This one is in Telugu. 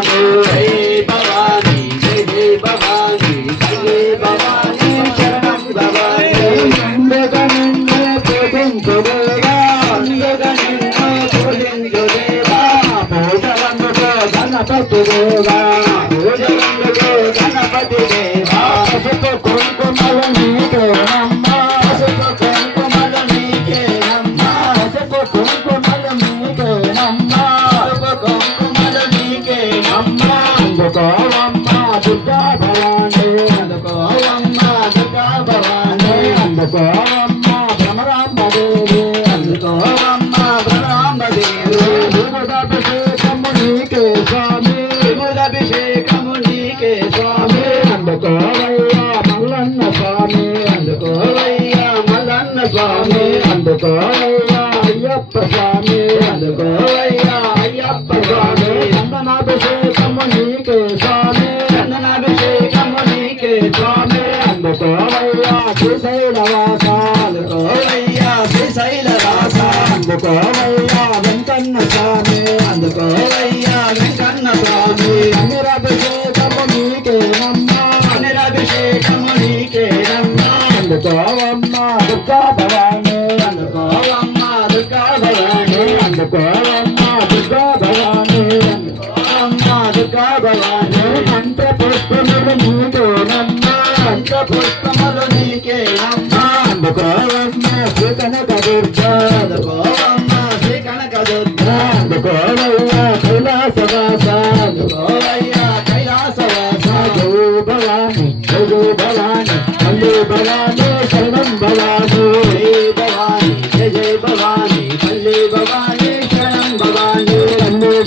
భవాని జై భవాని జై జై భవాని జై భవాని శరణం భవాని నిండుగా నిన్ను పూజించుదేవా నిండుగా నిన్ను పూజించుదేవా పూజలందుకో గణపతి దేవా పూజలందుకో గణపతి దేవా పసుపు కుంకుమలు నీకేనమ్మా పసుపు కుంకుమలు నీకేనమ్మా పసుపు కుంకుమలు నీకేనమ్మా పసుపు కుంకుమలు నీకేనమ్మా అందుకోవమ్మా దుర్గా భవాని అందుకోవమ్మా దుర్గా భవాని అందుకోవమ్మా భ్రమరాంబదేవి అందుకోవమ్మా భ్రమరాంబదేవి దుర్గాభిషేకము నీకే స్వామి దుర్గాభిషేకము నీకే స్వామి అందుకోవయ్యా మల్లన్న స్వామి అందుకోవయ్యా మల్లన్న స్వామి అందుకోవయ్యా అయ్యప్ప స్వామి అందుకోవయ్యా అయ్యప్ప స్వామి చందనాభిషేకము నీకే స్వామి చందనాభిషేకము నీకే స్వామి అందుకోవయ్యా శ్రీశైలవాస అందుకోవయ్యా శ్రీశైలవాస అందుకోవయ్యా వెంకన్న స్వామి అందుకోవయ్యా వెంకన్న స్వామి అనిరాభిషేకము నీకేనమ్మా అనిరాభిషేకము నీకేనమ్మా అందుకోవమ్మా దుర్గా భవాని అందుకోవమ్మా దుర్గా భవాని అందుకోవమ్మా దుర్గా భవాని అందుకోవమ్మా దుర్గా భవాని పంచ పుష్పములు నీకేనమ్మా పంచ పుష్పములు నీకేనమ్మా అందుకోవమ్మా శ్రీ కనక దుర్గా అందుకోవమ్మా శ్రీ కనక దుర్గా అందుకోవమ్మా